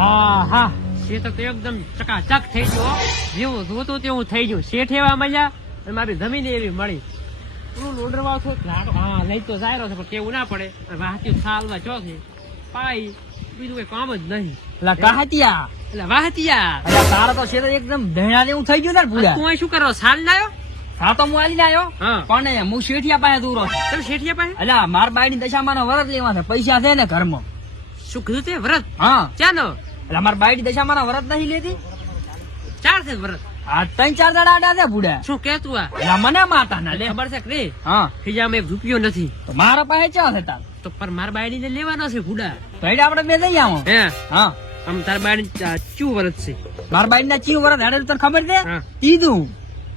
હા હા શેઠ તો એકદમ ચકાચક થઈ ગયો, જેવું જોતું તેવું થઈ ગયું. શેઠ એવા મળ્યા અને મારી જમીન એવી મળી. લોડરવા છો હા લઈ તો જાય છે, પણ કેવું ના પડે. વાહતી સાલમાં ચો છે પાઈ, બીજું કઈ કામ જ નહીં. એટલે કાહતિયા એટલે વાહતિયા એટલે તારા તો શેર એકદમ ધૈણા જેવું થઈ ગયું ને પૂરા. તું શું કરો સાલ લાયો? હા તો હું આલી આવ્યો, હા. પણ હું શેઠિયા પાસે દૂરો છું. તમે શેઠિયા પાસે? એટલે માર બાઈ ની દશામાં વરત લેવા છે, પૈસા છે ને ઘરમાં. શું કીધું તે વ્રત? હા ચાનો એટલે માર બાઈ ની દશામાં વરત નહીં લેતી. 4 છે વ્રત. આ 3-4 દાડા આડા છે ભૂડા. શું કેતું આ? એટલે મને માતા ના લે ખબર છે કે રે હા ખીજામાં 1 રૂપિયો નથી, તો મારા પાસે ચા છે તાર તો પર મારા બાયડી ને લેવાનો છે ભૂડા. તો એટલે આપણે બે જઈ આવો. હે હા આમ તારા બાયડી ચું વરત છે? માર બાઈ ના ચીવ વરત હેડે તને ખબર છે? હા. કીધું.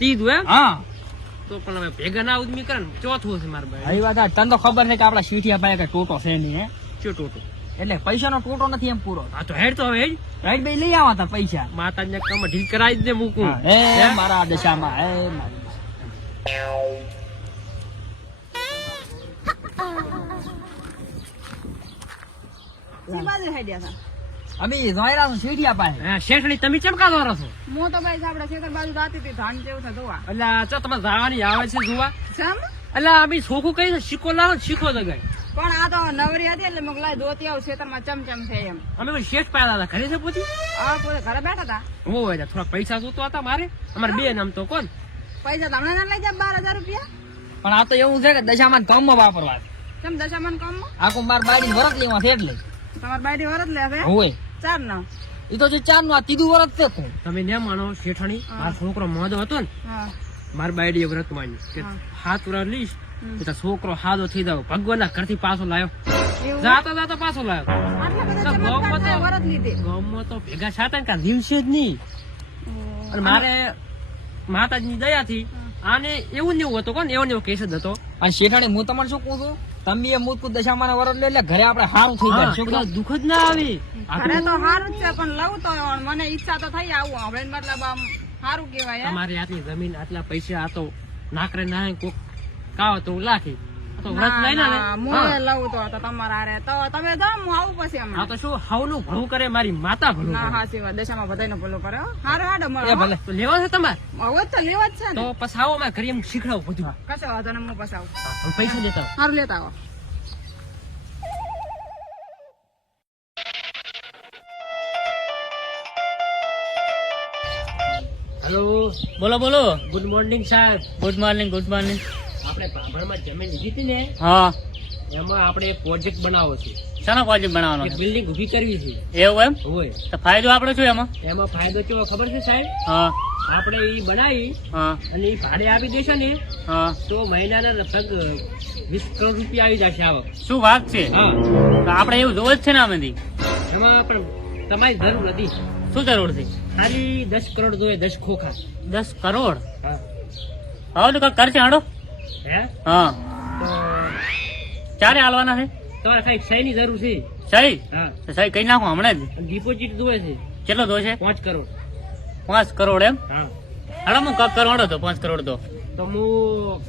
તીધું એમ? હા તો પણ હવે ભેગા ના ઉદમી કરે ને ચોથું છે મારા બાયડી. એ વાત આ તને તો ખબર છે કે આપડા શીઠિયા પાસે કઈ ટોટો છે નહીં હે, ચો ટોટો. એટલે પૈસાનો ટોટો નથી એમ પૂરો. હા તો હેડ તો હવે હેડ. રાઈટ ભાઈ લઈ આવા તા પૈસા. માતાને કમ ઢીલ કરાવી જ દે મૂકું. હા, એ હે? મારા દશામાં એ મારી. અમે જોયરા છું શેઠિયા પાસે. હા, શેઠણી તમે કેમ કાઢો રહો છો? હું તો ભાઈ આપડે ખેતર બાજુ રાતી હતી, ધાન જેવું છે જોવા. એટલે ચો તમે જવાની આવે છે જોવા. સમ? એટલે અમે છોકું કઈ શીખો લાવો શીખો દગાય. પણ આ તો નવરી હતી એટલે મેં લાય દોતી આવું ખેતરમાં ચમચમ છે એમ. અમે કોઈ શેઠ પાયા હતા ઘરે છે પૂછી. આ પોતે ઘરે બેઠા હતા. હોય થોડાક પૈસા જોતો હતા મારે. અમારે બે નામ તો કોણ પૈસા તમને ના લઈ જાય 12,000 રૂપિયા? પણ આ તો એવું છે કે દશામાં કામમાં વાપરવા છે. કેમ દશામાન કામમાં? આખું માર બાઈ વરત લેવા છે એટલે. તમાર બાયડી વરત લે છે? હોય 4 નો. એ તો જે 4 નું આ ત્રીજું વરત છે તું. તમે ને માનો શેઠણી મારો છોકરો મોદો હતો ને હા. મારી બાયડી વ્રત માન્યું કે હા. 7 વર્ષ લઈશ તો તારો છોકરો હાદો થઈ જાવ. ભગવાનના ઘરથી પાછો લાયો, એવું? જાતો જાતો પાછો લાયો. આટલા બધા તો ચમત્કાર ગામમાં થાય તો- વરત લીધી. ગામમાં તો ભેગા છાતા ને કાં દિવસે જ નહીં. અને મારે માતાજીની દયાથી આને એવું ને એવું હતું કોણ એવો ને એવો કેસ જ હતો. અને શેઠાણી હું તમને શું કહું છું, તમે એ મુજકું દશામાં વરત લે એટલે ઘરે આપણે સારું થઈ જાય. શું કોઈ દુઃખ જ ના આવે. ઘરે તો સારું જ છે પણ લઉં તો મને ઈચ્છા તો થઈ આવું હવે મતલબ આમ સારું કેવાય. તમારી આટલી જમીન આટલા પૈસા આ તો નાકરે ના કોક કાવ તો લાખી આ તો વ્રત લઈ ને હું લઉં તો તમારા હારે તો તમે જાઓ હું આવું પછી આ હમણાં. તો શું હાવનું ભણું કરે મારી માતા ભણું ના કરે. હા સેવા દશામાં બધાને ભલો કરે હો. હારું હાડો એ મળો ભલે. તો લેવા છે તમારે હવે તો લેવા જ છે ને. તો પછી આવો મારે ઘરે એમ શીખડાવું બધું. કશો વાંધો નહીં હું પછી આવું. અને પૈસા દેતા આવો. સારું લેતા આવો. હેલો બોલો બોલો. ગુડ મોર્નિંગ સાહેબ. Good morning good morning. આપણે ભાભણમાં જમીન લીધી હતી ને હા એમાં આપણે પ્રોજેક્ટ બનાવવો છે, શાનો પ્રોજેક્ટ બનાવવાનો એક બિલ્ડિંગ ઊભી કરવી છે. એવું એમ? હોય તો ફાયદો આપણે શું એમાં? એમાં ફાયદો કેવો ખબર છે સાહેબ? હા આપણે એ બનાવી હા અને એ ભાડે આપી દેશે ને હા. તો મહિનાના લગભગ 20 કરોડ રૂપિયા આવી જશે આવક. શું વાત છે? હા તો આપણે એવું જોવું જ છે ને આમાંથી. એમાં પણ તમારી જરૂર નથી, શું જરૂર છે? ખાલી 10 કરોડ જોઈએ, 10 ખોખા. 10 કરોડ? હા હવે તો કંઈક કરશે હાડો. હે હા તો ક્યારે હાલવાના છે? તમારે ખાલી સહીની જરૂર છે. સહી? હા તો સહી કઈ નાખો હમણાં જ. ડિપોઝિટ જોઈએ છે કેટલો જોશે? 5 કરોડ. 5 કરોડ એમ? હા હાડો હું કક કરોડ હતો 5 કરોડ તો. તો હું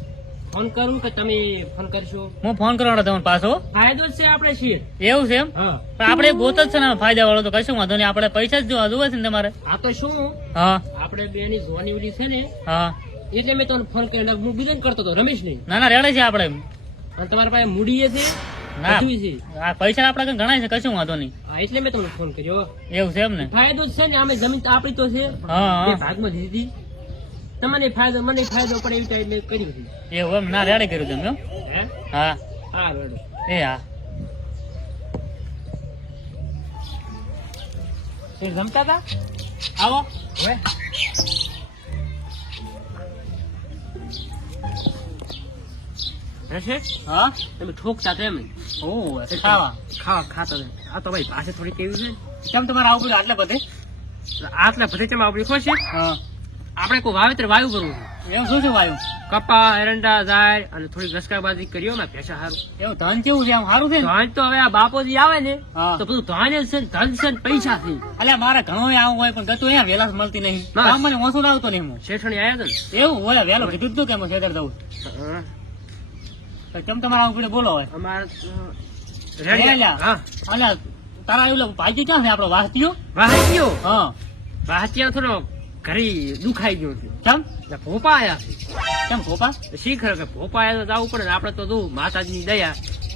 ફોન કરું કે તમે ફોન કરશો? હું ફોન કરવાનો તમને પાછો. ફાયદો જ છે આપણે છીએ. એવું છે એમ? હા પણ આપણે ગોત જ છે ને ફાયદા વાળો, તો કશું વાંધો નહીં. આપણે પૈસા જ જોવા છે ને તમારે. આ તો શું હા આપણે બેની જોવાની ઓલી છે ને હા. એટલે મેં તમને ફોન કરીને હું બીજાને કરતો હતો, રમેશ નહીં. ના ના રેડે છે આપણે. અને તમારા પાસે મૂડીએ છે, ના બધું છે. આ પૈસા આપડે કઈ ગણાય છે, કશું વાંધો નહીં. હા એટલે મેં તમને ફોન કર્યો. એવું છે એમ ને? ફાયદો જ છે ને, આમે જમીન તો આપણી તો છે, હા બે હા. ભાગમાં દીધી. તમને ફાયદો મને ફાયદો પડે એવી ટાઈપ મેં કર્યું હતું. એવું એમ? ના રેડે કર્યું તમે એમ? હે હા હા રેડો. એ હા. તે જમતા હતા? આવો. હવે હશે હા તમે ઠોકતા તેમ ઓ ખાવા ખાતા હતા. આ તો ભાઈ પાસે થોડી કેવી છે ને. કેમ તમારે આવું બધું આટલે બધે? આટલા બધે ચમ આપણી ખોશ છે. હા આપણે કોઈ વાવેતર વાયુ કરવું છે. એવું શું છે વાયુ? કપા એરંડા જાય અને થોડી રસકાબાજી કર્યો ને ભેંસા સારું. એવું ધન કેવું છે? આમ સારું છે ને? ધાન તો હવે આ બાપોજી આવે ને હા. તો બધું ધાન જ છે ને, ધન છે ને, પૈસા છે. અલ્યા મારે ઘણો આવું હોય પણ ગતું અહીંયા વેલા મળતી નહીં. ના. આમ મને ઓછું લાવતો નહીં હું. શેઠણી આવ્યા હતા એવું હોય વેલો કીધું જ તું કે હું છેતર દઉં. ને. તો કેમ તમારે આવું પડે બોલો હવે. અમારે રેડી હા અલ્યા તારા એવું ભાઈજી ક્યાં છે આપણો વાસ્તીઓ? વાહતીઓ હા. વાહતીઓ થોડો ઘરે દુખાઈ ગયો છે કેમ? એટલે ભોપા આયા છે કેમ ભોપા? શી ખબર કે ભોપા આયા તો જવું પડે ને આપણે તો જો માતાજીની દયા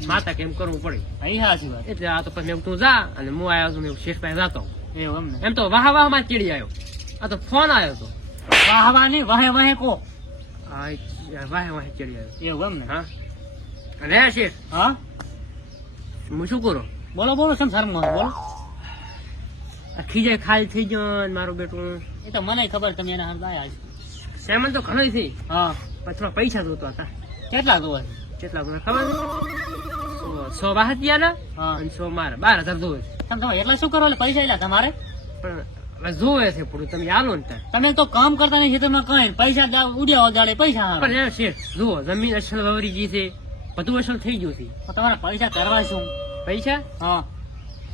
માતા કેમ કરવું પડે અહીં સાચી વાત. એટલે આ તો પછી મેં તું જા અને હું આવ્યો છું મેં શેઠ પાસે જતો એવું એમ ને? એમ તો વાહ માં ચીડી આવ્યો આ તો ફોન આવ્યો તો વાહવા નહીં, વાહે વાહે કો. આ વાહ ચીડી આવ્યો એવું એમ ને? હા અને શેઠ હા હું શું કરું બોલો બોલો, કેમ શરમ આવે? બોલો. આ ખીજાય ખાલી થઈ ગયો ને મારું બેટું એ તો મને ખબર, તમે એના હાથ આયા છો. સેમન તો ઘણો છે હા. પણ થોડા પૈસા જોતો હતા કેટલા જોવે? કેટલા મને ખબર છે 100 વાહતિયાના હા. અને 100 મારા 12,000 જોવે છે. તમે એટલા શું કરો? એટલે પૈસા એટલા તમારે? પણ હવે જોવે છે પૂરું તમે આલો ને ત્યાં તમે તો કામ કરતા નહીં, તમે કઈ પૈસા ઉડ્યા દાડે પૈસા આવે. પણ એ શેઠ જુઓ જમીન અસલ વાવરી ગઈ છે બધું અસલ થઈ ગયું છે તો તમારા પૈસા કરવા શું? પૈસા હા.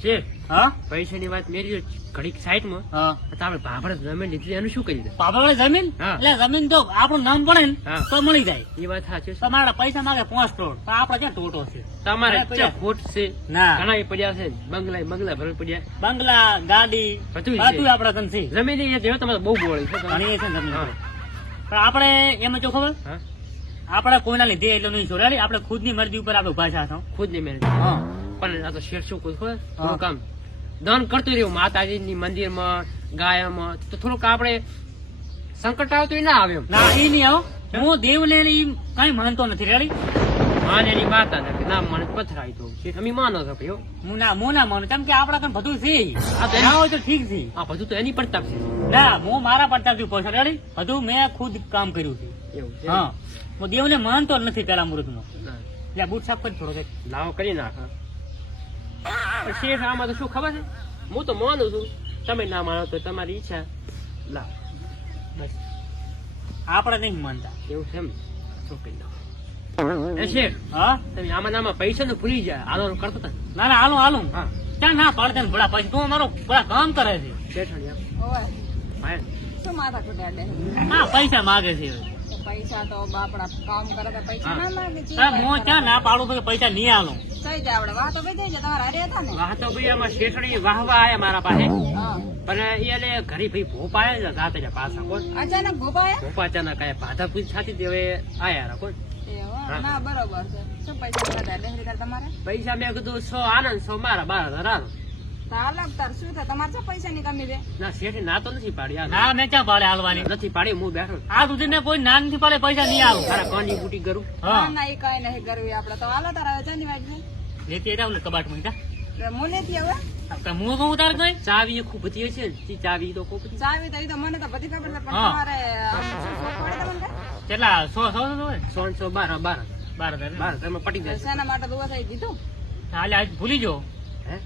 શેઠ હા. પૈસાની વાત મેરી ઘડીક સાઈડમાં હા. તો આપણે ભાભર જમીન લીધી એનું શું કરી દે પાપા જમીન? હા. એટલે જમીન તો આપણું નામ પડે ને હા. તો મળી જાય. એ વાત સાચી છે તમારા પૈસા માંગે 5 કરોડ, તો આપડે ક્યાં ટોટો છે? તમારે અરે પડ્યા. ક્યાં ખોટ છે ના. ઘણા એ પડ્યા છે બંગલા ભરેલ પડ્યા બંગલા, ગાડી બધું છે. બધું આપડા તને છે. જમીન એ દેવો તમારે બહુ બોળી છે ઘણી છે જમીન. હા. પણ આપણે એમાં જો ખબર, હા આપડે કોઈના લીધે એટલે નહીં છોડાડી, આપણે ખુદ ની મરજી ઉપર આપણે ઉભા છો. ખુદ ને મેરે હા. પણ આ તો શેઠ શું કહું ખબર હા. થોડું કામ દાન કરતું રહ્યું માતાજીની મંદિરમાં ગાયમાં તો થોડુંક આપણે સંકટ આવતું ના આવે એમ ના એ નહીં આવો, હું દેવ ને ઈ કઈ માનતો નથી. રેડી? માને એની માતા ને ના મને પથરાય તો શેઠ અમે માનો છો ભાઈ હો. હું ના માનું, કેમ કે આપડા કઈ બધું છે. આ તો ના હોય તો ઠીક છે. આ બધું તો એની પ્રતાપ છે ના, હું મારા પડતા પૈસા. રેડી? બધું મેં ખુદ કામ કર્યું છે. એવું છે હા. હું દેવ ને માનતો જ નથી પેલા મુહૂર્તમાં. ના. એટલે બૂટ સાફ કરી થોડો કંઈક. લાવો કરી નાખ હા. પણ શેઠ આમાં તો શું ખબર છે હું તો માનું છું તમે ના માનો તો તમારી ઈચ્છા લાવ બસ આપડે નહીં માનતા. એવું છે એમ શું કરી નાખો એ શેઠ હા. તમે આમાં નામાં પૈસા નું ભૂલી જાય આલો કરતો હતા ના ના, હાલું. હા ક્યાં ના પડે ને ભલા પૈસા? તું અમારો ભલા કામ કરે છે. શેઠાણી આમ. ઓય ભાઈ શું માથા કુટાડે હા, પૈસા માગે છે. પૈસા તો બાપડા કામ કરે તો પૈસા ના માગે છે. હું ક્યાં ના પાડું છું કે પૈસા નહીં આલું? થઈ જાય આપડે વાહ તો બે થઈ જાય તમારા હારે હતા ને વાહ તો ભાઈ આમાં શેઠાણી વાહવા આયા મારા પાસે હા પણ એને ઘરે ભાઈ ભોપા આયા ને જાતે જ પાછા કોણ અચાનક ગોપાયા ભોપા અચાનક આયા ભાધા પૂજ થતી હતી હવે આયા કોણ એવો? હા. ના બરોબર છે શું પૈસા બધા ડેંગરી તાર તમારે પૈસા મેં કીધું 100 આનંદ 100 મારા 12,000 આલો તો અલગ તાર શું થાય તમારે શું પૈસા ની કમી છે ના શેઠે ના તો નથી પાડી આ ના, મેં ક્યાં પાડે હાલવાની? નથી પાડી હું બેઠો છું. આ સુધી ને કોઈ ના નથી પાડે, પૈસા નહીં આલું. તારા કોની બુટી કરું હા. ના ના એ કઈ નહીં કરવી આપડે તો હાલો તારા હવે ચાની વાત છે લેતી આવું કબાટ માં. મને થી હવે હું કહું તારે કઈ? ચાવી એ ખૂબ બધી છે ને ઈ ચાવી તો ખૂબ બધી ચાવી તો ઈ તો મને તો બધી ખબર છે પણ હા. તમારે આમ શું શોખ પડે તમને કાંઈ? કેટલા? 100 હોય? 100 12 12,000. 12 માં પટી જાય શેના માટે દુવા થઈ દીધું હાલે આજ ભૂલી જો. હે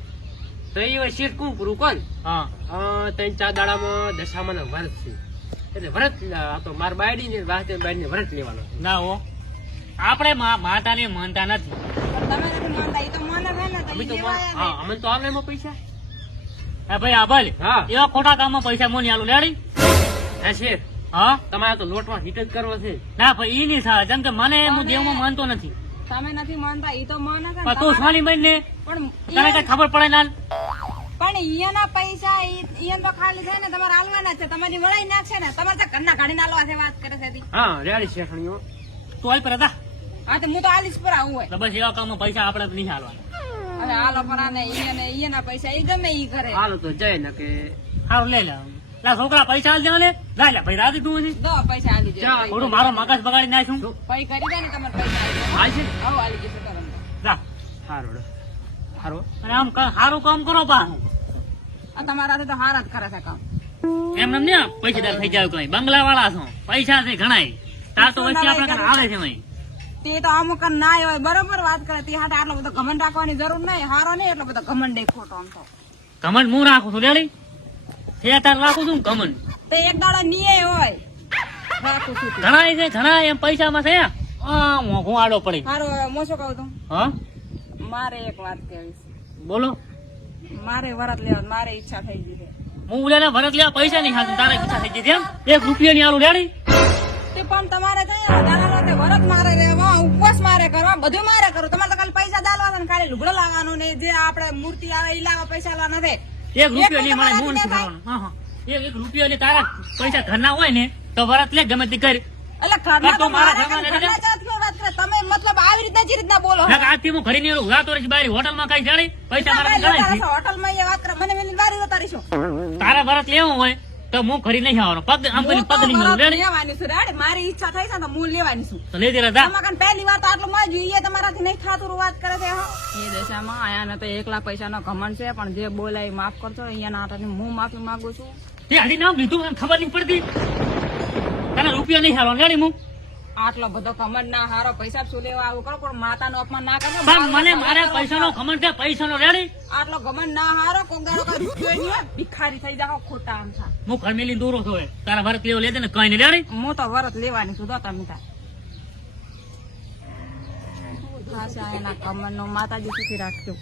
તો એ હોય શેઠ કોણ પૂરું કોણ હા. 3-4 દાડામાં દશામાં વ્રત છે એટલે વ્રત આ તો માર બાયડી ને વાહતે બાયડી ને વ્રત લેવાનો છે. ના હો, આપણે માતા ને માનતા નથી. પણ તમે નથી માનતા ઈ તો માને છે ને તો અમે ઈ તો દેવાયા હા ને. અમને તો આવે એમાં પૈસા હા ભાઈ, આ ભલે હા એવા ખોટા કામમાં પૈસા મોની આલું. લેડી? હે શેઠ હા. તમારે તો લોટમાં હિટ જ કરવો છે ના ભાઈ, ઈ નહીં થાય. જેમ કે મને હું દેવમાં માનતો નથી. તમે નથી માનતા ઈ તો માને છે ને. પણ તું તમારા- સોની બન ને પણ તને કઈ ખબર પડે ના? પણ ઈયાના પૈસા ઈયન તો ખાલી છે ને તમારે આલવાના જ છે તમારી વળાઈ નાખશે ને તમારે તો ઘરના ગાડી ના છે વાત કરે છે તી. હા રેડી શેઠણીઓ તું હાલ પર હતા. હા તો હું તો આલીશ પર આવું હોય તો બસ એવા કામમાં પૈસા આપણે નહીં હાલવાના. હવે હાલો પર આને ઈયના પૈસા ઈ ગમે ઈ કરે હાલો તો જાય ને કે હારું લે લે. લા છોકરા પૈસા હાલ લે. લા લે ભાઈ, રાજી તું હજી. દો પૈસા આલી જા, જાય થોડું મારો મગજ બગાડી નાખ્યું. પૈ કરી દે ને તમારે પૈસા આલી જાય. હાલ છે આવો આલી જશે કરો જા. હારો હારો અને આમ સારું કામ કરો પા. આ તમારાથી તો હારા જ કરે છે કામ એમ ને પૈસાદાર થઈ જાવ કઈ. બંગલા વાળા છો, પૈસા છે ઘણાય. તાર તો વચ્ચે આપણે કઈ આવે છે ભાઈ. તે તો અમુક ના હોય બરોબર વાત કરે તે હાથે આટલો બધો ઘમંડ રાખવાની જરૂર નહીં હારો નહીં એટલો બધો ઘમંડ નહીં ખોટો આમ તો ઘમંડ હું રાખું છું. રેડી? થિયેટર રાખું છું ને ઘમંડ. તે એક દાડો નિયે હોય રાખું છું તે. ઘણાય છે, ઘણા એમ પૈસામાં છે. આ મોંઘું આડો પડી. હારું હવે હું શું કહું તું હા મારે એક વાત કહેવી છે બોલો. મારે વરત લેવા મારે ઈચ્છા થઈ ગઈ છે હું ઉલેને ભરત લેવા પૈસા નહીં ખાતું, તારે ઈચ્છા થઈ ગઈ એમ? 1 રૂપિયા ની આલું. રેડી? તે પણ તમારે કઈ દાડા રાતે વરત મારે રહેવા ઉપવાસ મારે કરવા, બધું મારે કરવું. તમારે તો ખાલી પૈસા દાલવાના ને ખાલી લુગડો લાવવાનો ને જે આપણે મૂર્તિ આવે ઈ લાવવા પૈસા લાવવાના છે. એક રૂપિયો નહીં મળે, તમારાથી હું ના નથી થાય. કરવાનો. હા, હા. એક રૂપિયો નહીં, તારા પૈસા ઘરના હોય ને તો વરત લે, ગમે તે કરી. એટલે ઘરના તો તો મારા મારા ઘરમાં ઘરના નથી. જાતની વાત કરે. તમે મતલબ આવી રીતના જે રીતના બોલો છો. નકર આજથી હું ઘડી ની ઉગાતો રહીશ, બહાર હોટલમાં કઈ જાણી પૈસા મારા ગણાય છે. હોટલમાં એ વાત કરે, મને મેલી બારી ઉતારીશું. તારા વરત લેવું હોય તો હું ઘડી નહીં આવવાનો. પગ આમ કરી પગ નહીં મળું. રેડી? લેવાની છું રેડી. મારી ઈચ્છા થઈ છે ને તો હું લેવાની છું. તો લઈ દે રા. આમાં કાંઈ પહેલી વાર તો આટલું માં જોઈએ તમારાથી નહીં થાતું વાત કરે છે હો. એ દેશામાં આયાને તો એકલા પૈસાનો ઘમંડ છે, પણ જે બોલાય એ માફ કરજો. અહીંયાના આટાની હું માફી માંગુ છું. તે હાલી નામ લીધું મને ખબર નહીં પડતી. તને રૂપિયો નહીં હાલવાનો. રેડી? હું આટલો બધો ઘમંડ ના હારો, પૈસા શું લેવા આવું કરો, પણ માતાનું અપમાન ના કરજો. પણ મને મારા પૈસાનો ખમણ છે, પૈસાનો. રેડી? આટલો ઘમંડ ના હારો, કોક દાડો કાંઈ રૂપિયો નહીં હોય, ભિખારી થઈ જાઓ ખોટા આમ થા. હું ઘર મેલી દૂરો છો હવે. તારા વરત લેવો લે દે ને કઈ નહીં. રેડી? હું તો વરત લેવાની છું. દો તમે તાર એના કમર નો માતાજી સુધી રાખજો.